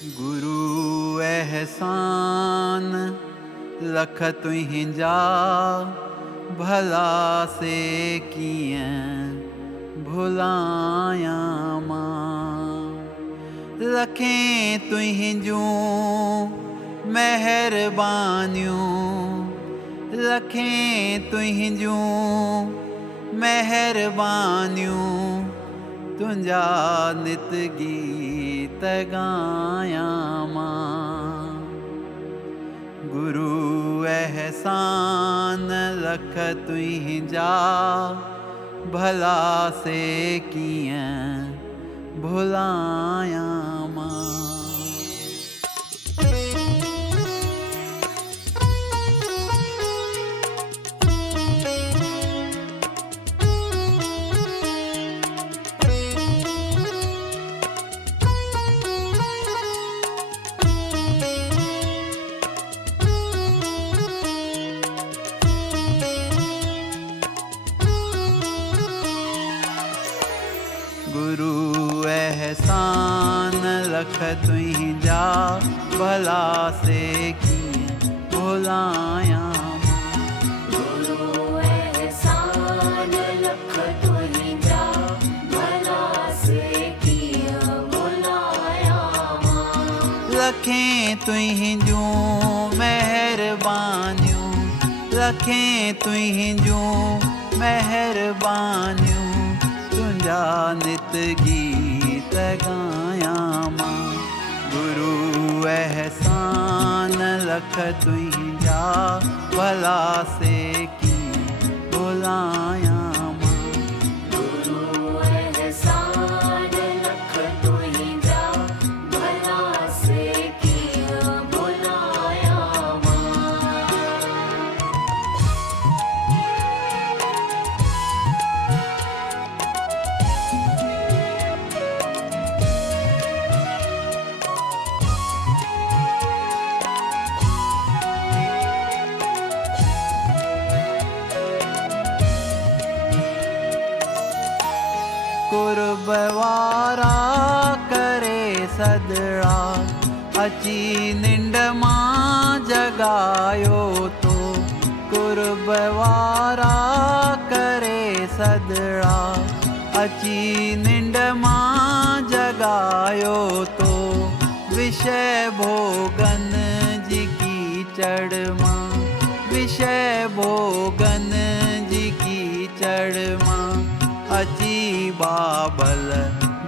गुरु एहसान लख तुहिंजा भला से कियं भुलाया मां। लखें तुहिंजूं मेहरबानियूं, लखें तुहिंजूं मेहरबानियूं, तुंजा नित गीत गाया मां। गुरु एहसान लख तुहिंजा भला से कियं भुलाया मां। गुरु एहसान लख तुहिंजा भला से कियं भुलाया मां। गुरु एहसान लख तुहिंजा भला से कियं भुलाया मां। लखें तुहिंजूं मेहरबानियूं, लखें तुहिंजूं मेहरबानियूं, तुंजा नित गीत गाया मां। गुरु एहसान लख तुहिंजा भला से कियं भुलाया मां। गुरु एहसान लख तुहिंजा भला से कियं भुलाया मां। कुर्बवारा करे सदड़ा, अची निंड मां जगायो तो। कुर्बवारा करे सदड़ा, अची निंड मां जगायो तो। विषय भोगन जी की चढ़ मां, विषय भोगन जी की चढ़ मां, अची बाबल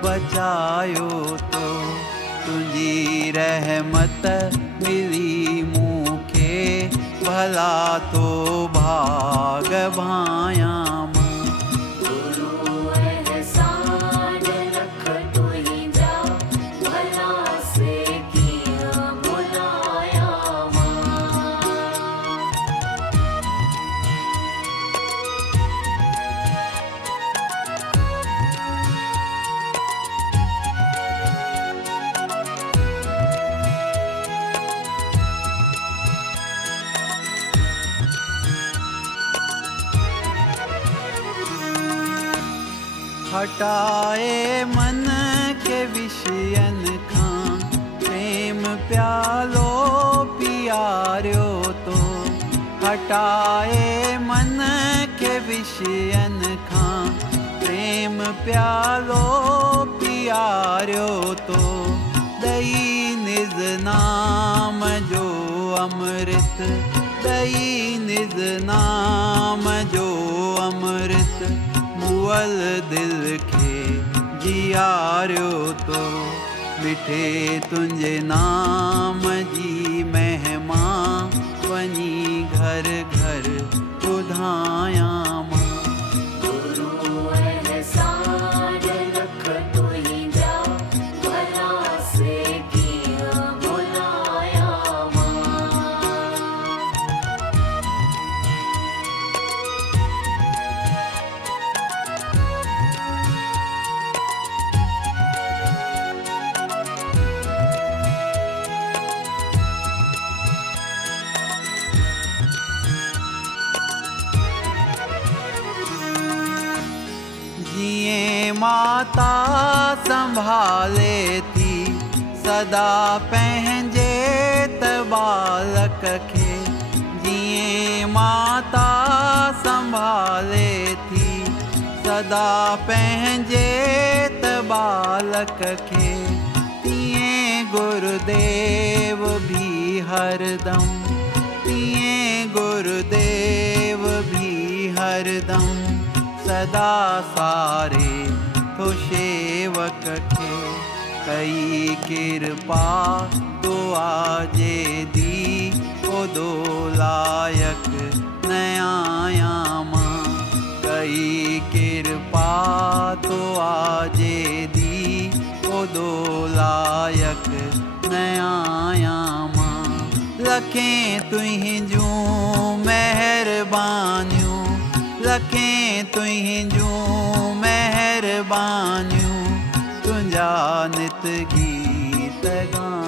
बचायो तो। तुझी रहमत मिली मूंखे, भला तो भाग भाया मां। गुरु एहसान लख तुहिंजा भला से कियं भुलाया मां। हटाए मन के विषयन खां, प्रेम प्यालो पियारियो तो। हटाए मन के विषयन खां, प्रेम प्यालो पियारियो तो। दई निज नाम जो अमृत, दई निज नाम जो अमृत, मुअल दिल खे जियारियो तो। मिठे तुंहिंजे नाम जी महिमा, वञी घर घर ॿुधाया मां। गुरु एहसान लख तुहिंजा भला से कियं भुलाया मां। जिए माता संभाले थी, सदा पंहिंजे त बालक खे जीअं माता संभाले थी। सदा पंहिंजे त बालक खे तीअं गुरुदेव भी हरदम, तीअं गुरुदेव भी हरदम सदा सारे तो सेवक खे। कई कृपा तो आजे दी ओदो लायक नया मां। कई कृपा तो आजे दी ओदो लायक नया मां। लखें तुंहिंजूं मेहरबानियूं, लखें तुंहिंजूं मेहरबानियूं तुंहिंजा नित गीत गा।